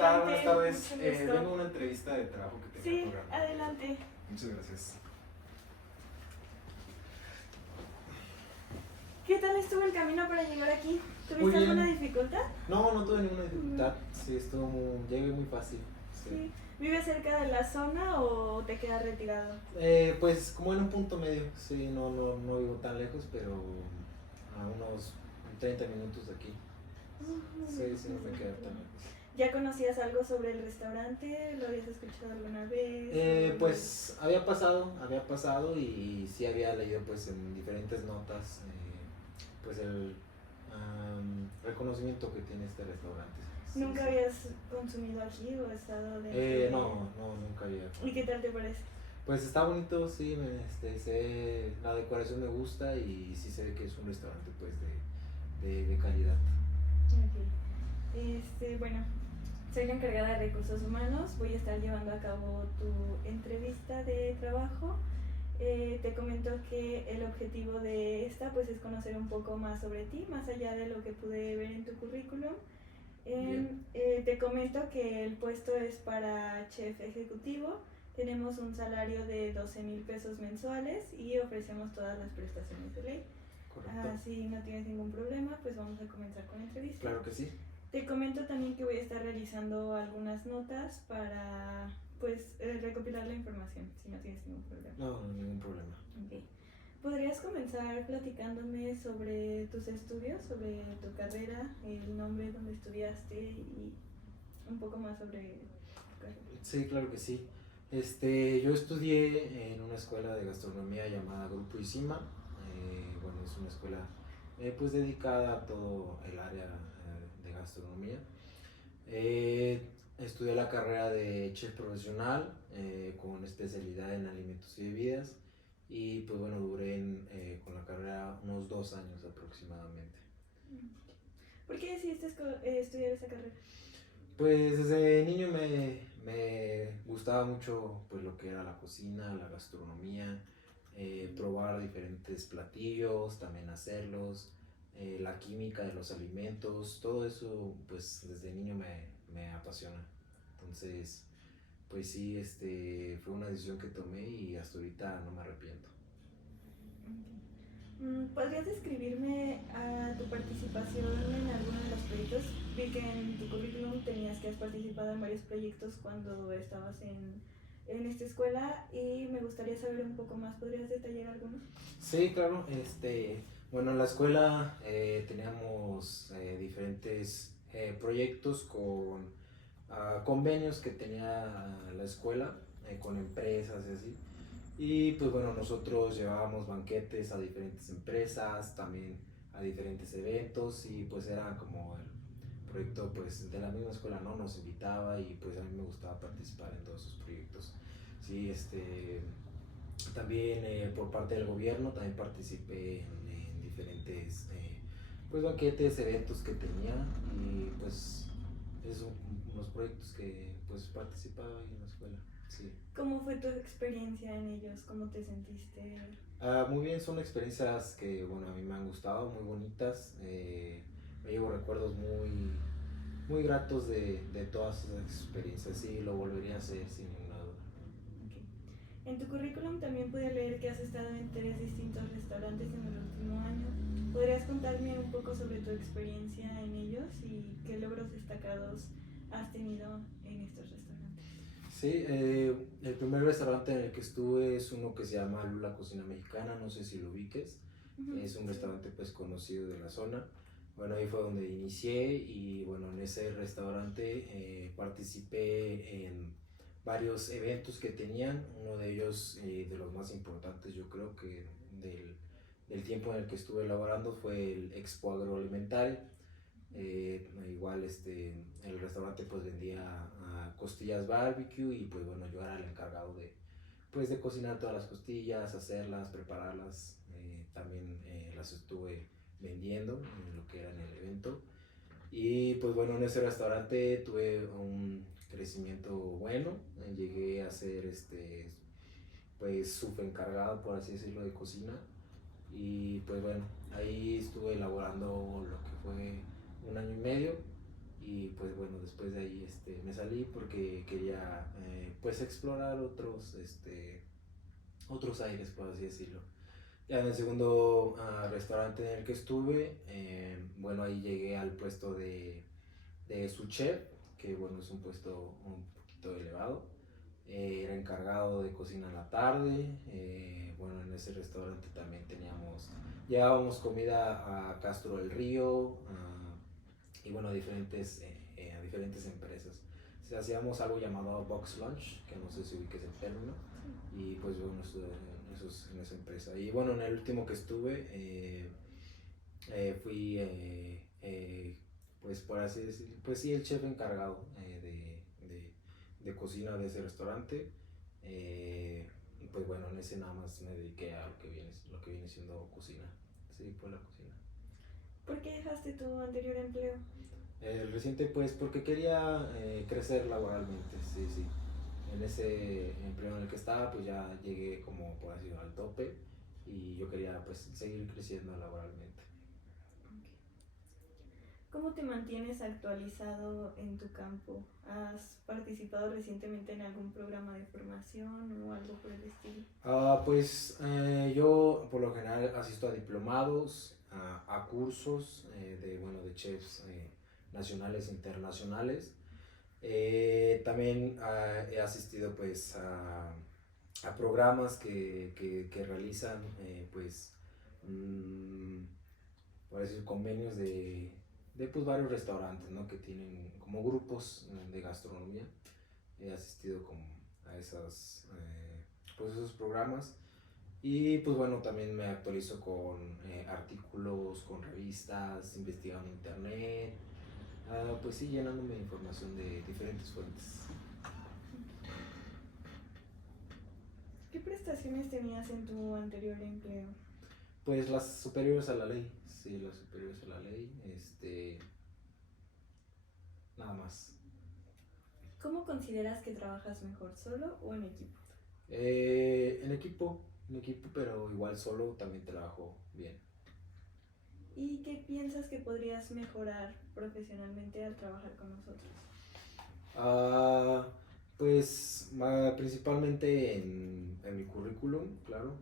estar? Buenas Adelante, tardes. mucho gusto. Vengo a una entrevista de trabajo que tenía Sí, programada. adelante. Muchas gracias. ¿Qué tal estuvo el camino para llegar aquí? Muy ¿Tuviste bien. alguna dificultad? No tuve ninguna dificultad. Sí, llegué muy fácil. Sí. Sí. ¿Vives cerca de la zona o te quedas retirado? Pues como en un punto medio. Sí, no vivo tan lejos, pero a unos 30 minutos de aquí. Sí, no me queda tan lejos. ¿Ya conocías algo sobre el restaurante? ¿Lo habías escuchado alguna vez? Pues había pasado y sí había leído pues en diferentes notas pues el reconocimiento que tiene este restaurante. ¿Nunca Sí. habías consumido aquí o estado de...? No, nunca había. ¿Y qué tal te parece? Pues está bonito, sí, la decoración me gusta y sí se ve que es un restaurante pues de calidad. Ok. Bueno, soy la encargada de recursos humanos, voy a estar llevando a cabo tu entrevista de trabajo. Te comento que el objetivo de esta pues es conocer un poco más sobre ti, más allá de lo que pude ver en tu currículum. Te comento que el puesto es para chef ejecutivo. Tenemos un salario de 12,000 pesos mensuales y ofrecemos todas las prestaciones de ley. Correcto. Si no tienes ningún problema, pues vamos a comenzar con la entrevista. Claro que sí. Te comento también que voy a estar realizando algunas notas para pues recopilar la información, si no tienes ningún problema. No, ningún problema. Okay. ¿Podrías comenzar platicándome sobre tus estudios, sobre tu carrera, el nombre donde estudiaste y un poco más sobre tu carrera? Sí, claro que sí. Yo estudié en una escuela de gastronomía llamada Grupo Isima. Bueno, es una escuela pues dedicada a todo el área de gastronomía. Estudié la carrera de chef profesional con especialidad en alimentos y bebidas y pues bueno, duré con la carrera unos 2 años aproximadamente. ¿Por qué decidiste estudiar esa carrera? Pues desde niño me gustaba mucho pues lo que era la cocina, la gastronomía, probar diferentes platillos, también hacerlos, la química de los alimentos, todo eso pues desde niño me apasiona. Entonces pues sí, fue una decisión que tomé y hasta ahorita no me arrepiento. ¿Podrías describirme tu participación en alguno de los proyectos? Vi que en tu currículum tenías que has participado en varios proyectos cuando estabas en esta escuela y me gustaría saber un poco más. ¿Podrías detallar algunos? Sí, claro. Bueno, en la escuela teníamos diferentes proyectos con convenios que tenía la escuela con empresas y así. Y pues bueno, nosotros llevábamos banquetes a diferentes empresas, también a diferentes eventos y pues era como el proyecto pues de la misma escuela, ¿no? Nos invitaba y pues a mí me gustaba participar en todos esos proyectos. Sí, también por parte del gobierno también participé en diferentes pues banquetes, eventos que tenía y pues es unos proyectos que pues participaba ahí en la escuela. Sí. ¿Cómo fue tu experiencia en ellos? ¿Cómo te sentiste? Muy bien, son experiencias que bueno, a mí me han gustado, muy bonitas. Me llevo recuerdos muy gratos de todas esas experiencias y lo volvería a hacer sin ninguna duda. Okay. En tu currículum también pude leer que has estado en 3 distintos restaurantes en el último año. ¿Podrías contarme un poco sobre tu experiencia en ellos y qué logros destacados has tenido en estos restaurantes? Sí, el primer restaurante en el que estuve es uno que se llama Lula Cocina Mexicana, no sé si lo ubiques. Es un restaurante pues conocido de la zona. Bueno, ahí fue donde inicié y bueno, en ese restaurante participé en varios eventos que tenían. Uno de ellos, de los más importantes yo creo que del tiempo en el que estuve elaborando, fue el Expo Agroalimentario. Igual el restaurante pues vendía costillas barbecue y pues bueno, yo era el encargado de cocinar todas las costillas, hacerlas, prepararlas. También las estuve vendiendo en lo que era en el evento. Y pues bueno, en ese restaurante tuve un crecimiento bueno. Llegué a ser pues subencargado, por así decirlo, de cocina. Y pues bueno, ahí estuve elaborando lo que fue 1 año y medio. y pues bueno, después de ahí me salí porque quería pues explorar otros aires, por así decirlo. Ya en el segundo restaurante en el que estuve, bueno, ahí llegué al puesto de sous chef, que bueno, es un puesto un poquito elevado. Era encargado de cocina en la tarde. Bueno, en ese restaurante también llevábamos comida a Castro del Río y bueno, a diferentes empresas. O sea, hacíamos algo llamado Box Lunch, que no sé si ubiques el término, y pues bueno, en esa empresa. Y bueno, en el último que estuve, fui, pues por así decirlo, pues sí, el chef encargado de cocina de ese restaurante. Y pues bueno, en ese nada más me dediqué a lo que viene siendo cocina. Sí, pues la cocina. ¿Por qué dejaste tu anterior empleo? El reciente pues porque quería crecer laboralmente, sí, sí. En ese empleo en el que estaba pues ya llegué como por así decirlo al tope y yo quería pues seguir creciendo laboralmente. ¿Cómo te mantienes actualizado en tu campo? ¿Has participado recientemente en algún programa de formación o algo por el estilo? Pues yo por lo general asisto a diplomados, a cursos bueno, de chefs nacionales e internacionales. También he asistido pues a programas que realizan pues por decir convenios de pues varios restaurantes, ¿no? Que tienen como grupos de gastronomía. He asistido como a pues esos programas y pues bueno, también me actualizo con artículos, con revistas, investigando en internet, pues sí, llenándome de información de diferentes fuentes. ¿Qué prestaciones tenías en tu anterior empleo? Pues las superiores a la ley, sí, las superiores a la ley, nada más. ¿Cómo consideras que trabajas mejor, solo o en equipo? En equipo, pero igual solo también trabajo bien. ¿Y qué piensas que podrías mejorar profesionalmente al trabajar con nosotros? Ah, pues principalmente en mi currículum, claro.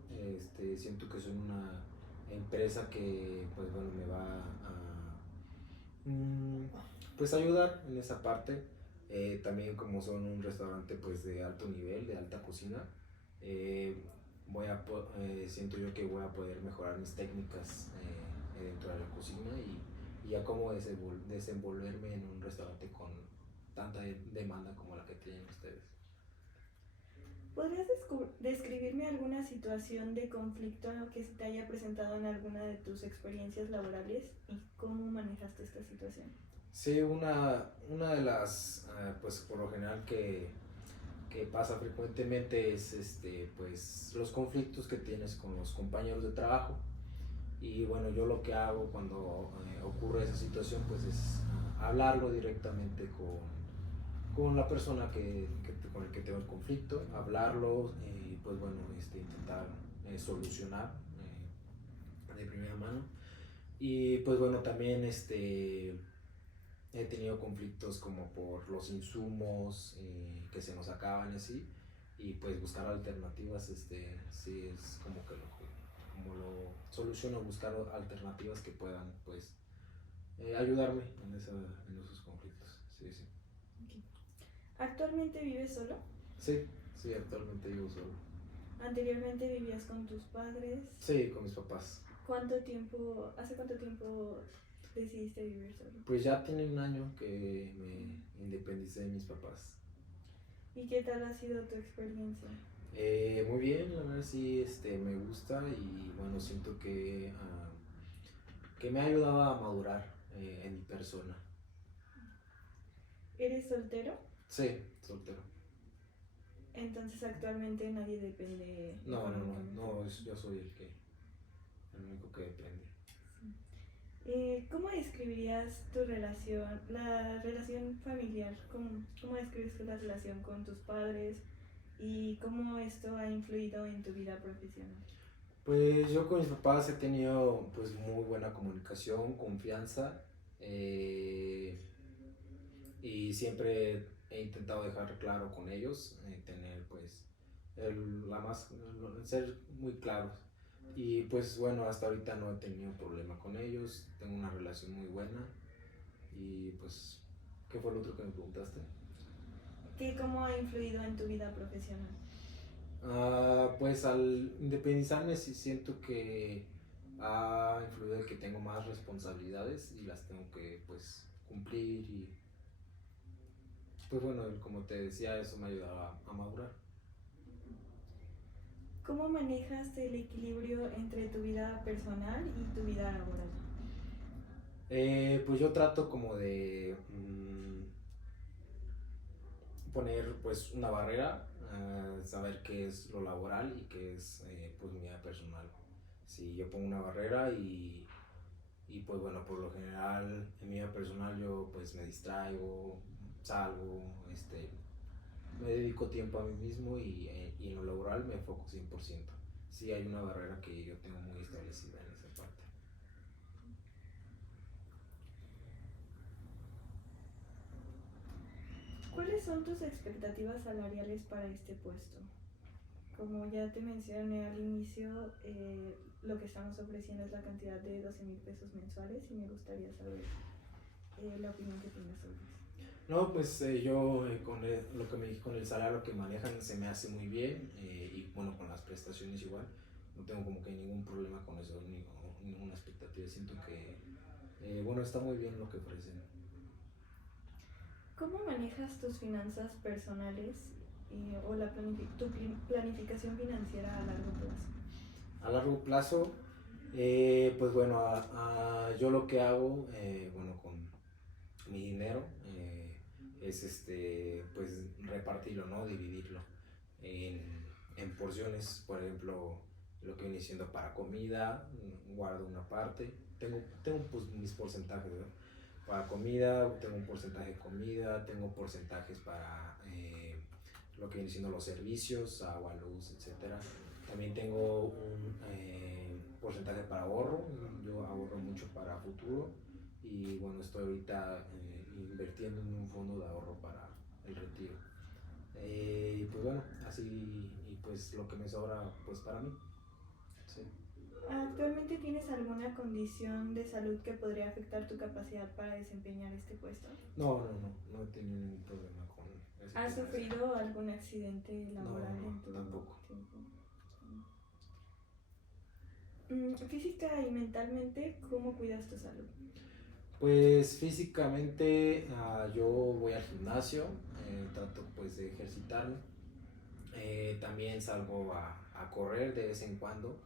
Siento que soy una empresa que pues bueno me va mm, pues ayudar en esa parte. También como son un restaurante pues de alto nivel, de alta cocina, eh, siento yo que voy a poder mejorar mis técnicas dentro de la cocina y a cómo desenvolverme en un restaurante con tanta demanda como la que tienen ustedes. ¿Podrías describirme alguna situación de conflicto que se te haya presentado en alguna de tus experiencias laborales y cómo manejaste esta situación? Sí, una de las, pues por lo general que pasa frecuentemente es pues los conflictos que tienes con los compañeros de trabajo. Y bueno, yo lo que hago cuando ocurre esa situación pues es hablarlo directamente con la persona con el que tengo el conflicto, hablarlo y pues bueno, intentar solucionar de primera mano. Y pues bueno, también he tenido conflictos como por los insumos que se nos acaban y así, y pues buscar alternativas, sí es como lo soluciono, buscar alternativas que puedan pues ayudarme en esos conflictos, sí, sí. Okay. ¿Actualmente vives solo? Sí, sí, actualmente vivo solo. ¿Anteriormente vivías con tus padres? Sí, con mis papás. ¿Hace cuánto tiempo decidiste vivir solo? Pues ya tiene un año que me independicé de mis papás. ¿Y qué tal ha sido tu experiencia? Muy bien, la verdad sí, me gusta y bueno, siento que me ha ayudado a madurar en mi persona. ¿Eres soltero? Sí, soltero. Entonces actualmente nadie depende. No, yo soy el único que depende. ¿Cómo describirías tu relación, la relación familiar? ¿Cómo describes tú la relación con tus padres y cómo esto ha influido en tu vida profesional? Pues yo con mis papás he tenido pues muy buena comunicación, confianza. y siempre he intentado dejar claro con ellos, tener pues ser muy claros. Y pues bueno, hasta ahorita no he tenido problema con ellos, tengo una relación muy buena. Y pues, ¿qué fue lo otro que me preguntaste? ¿Cómo ha influido en tu vida profesional? Pues al independizarme sí siento que ha influido el que tengo más responsabilidades y las tengo que pues cumplir y pues bueno, como te decía, eso me ha ayudado a madurar. ¿Cómo manejas el equilibrio entre tu vida personal y tu vida laboral? Pues yo trato como de poner pues una barrera, saber qué es lo laboral y qué es pues mi vida personal. Si yo pongo una barrera y pues bueno, por lo general en mi vida personal yo pues me distraigo, salgo, me dedico tiempo a mí mismo y en lo laboral me enfoco 100%. Sí hay una barrera que yo tengo muy establecida en esa parte. ¿Cuáles son tus expectativas salariales para este puesto? Como ya te mencioné al inicio, lo que estamos ofreciendo es la cantidad de 12,000 pesos mensuales y me gustaría saber la opinión que tienes sobre eso. No, pues yo lo que me dije con el salario que manejan se me hace muy bien y bueno, con las prestaciones igual. No tengo como que ningún problema con eso, ni ninguna expectativa. Siento que, bueno, está muy bien lo que ofrecen. ¿Cómo manejas tus finanzas personales o tu planificación financiera a largo plazo? A largo plazo, pues bueno, yo lo que hago, bueno, con mi dinero es pues repartirlo, ¿no? Dividirlo en, en porciones, por ejemplo, lo que viene siendo para comida, guardo una parte, tengo pues mis porcentajes, ¿no? Para comida, tengo un porcentaje de comida, tengo porcentajes para lo que viene siendo los servicios, agua, luz, etcétera. También tengo un porcentaje para ahorro, yo ahorro mucho para futuro y bueno, estoy ahorita invirtiendo en un fondo de ahorro para el retiro. Y pues bueno, así y pues lo que me sobra pues para mí. Sí. ¿Actualmente tienes alguna condición de salud que podría afectar tu capacidad para desempeñar este puesto? No he tenido ningún problema con ese ¿Has tema. sufrido algún accidente laboral en tu tampoco. tiempo? Física y mentalmente, ¿cómo cuidas tu salud? Pues físicamente yo voy al gimnasio, trato pues de ejercitarme, también salgo a correr de vez en cuando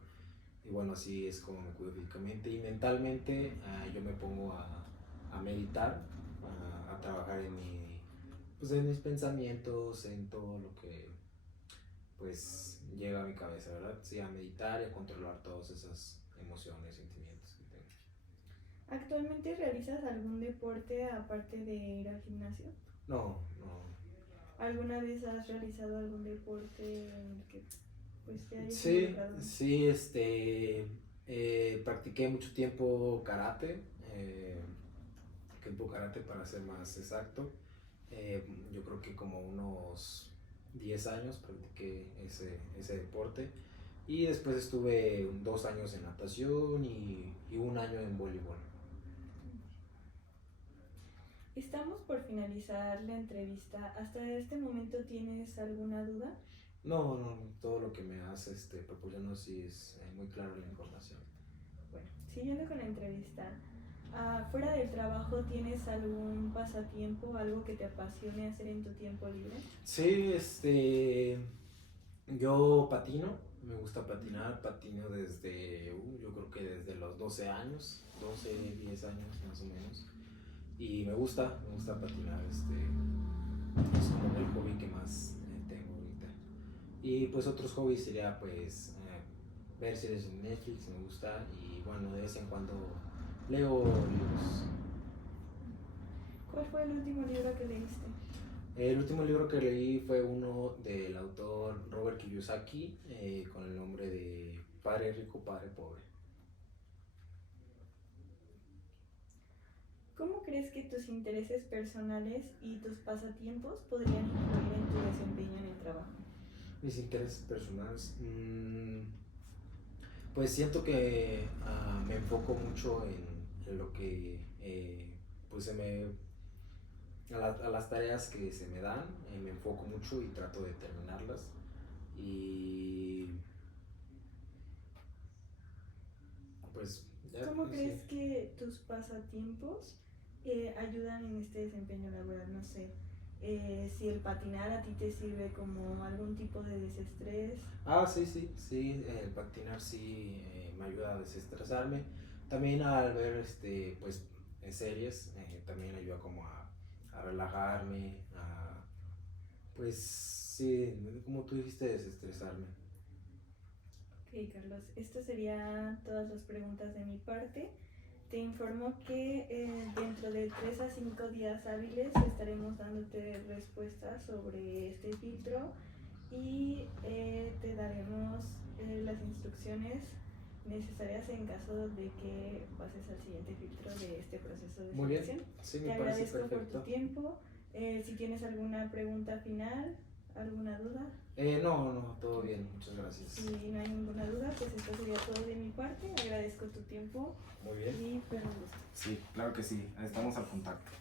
y bueno, así es como me cuido físicamente y mentalmente yo me pongo a meditar, a trabajar pues en mis pensamientos, en todo lo que pues llega a mi cabeza, ¿verdad? Sí, a meditar y a controlar todas esas emociones, sentimientos que tengo. ¿Actualmente realizas algún deporte aparte de ir al gimnasio? No. ¿Alguna vez has realizado algún deporte en el que pues te hayas Sí, involucrado? sí, practiqué mucho tiempo karate, para ser más exacto. Yo creo que como unos 10 años practiqué ese deporte y después estuve 2 años en natación y 1 año en voleibol. Estamos por finalizar la entrevista. ¿Hasta este momento tienes alguna duda? No, todo lo que me has proporcionado sí es muy claro la información. Bueno, siguiendo con la entrevista, fuera del trabajo, ¿tienes algún pasatiempo, algo que te apasione hacer en tu tiempo libre? Sí, yo patino, me gusta patinar, patino desde, yo creo que desde los 12 años, 10 años más o menos. Y me gusta patinar, es como el hobby que más tengo ahorita. Y pues otros hobbies sería pues ver series en Netflix, me gusta, y bueno, de vez en cuando leo libros. ¿Cuál fue el último libro que leíste? El último libro que leí fue uno del autor Robert Kiyosaki con el nombre de Padre Rico, Padre Pobre. ¿Cómo crees que tus intereses personales y tus pasatiempos podrían influir en tu desempeño en el trabajo? Mis intereses personales, pues siento que me enfoco mucho en lo que pues a las tareas que se me dan, me enfoco mucho y trato de terminarlas. Y pues ya, ¿Cómo no crees sé. que tus pasatiempos ayudan en este desempeño laboral? No sé, si el patinar a ti te sirve como algún tipo de desestrés. Sí, sí, sí, el patinar sí me ayuda a desestresarme. También al ver pues series, también ayuda como a relajarme, pues sí, como tú dijiste, desestresarme. Ok, Carlos, estas serían todas las preguntas de mi parte. Te informo que dentro de 3 a 5 días hábiles estaremos dándote respuestas sobre este filtro y te daremos las instrucciones necesarias en caso de que pases al siguiente filtro de este proceso de Muy bien, selección. sí, me Te parece agradezco por tu perfecto. tiempo. Si tienes alguna pregunta final, alguna duda. No, no, todo bien, muchas gracias. Si no hay ninguna duda, pues esto sería todo de mi parte. Agradezco tu tiempo Muy bien. y fue un gusto. Sí, claro que sí, estamos al contacto.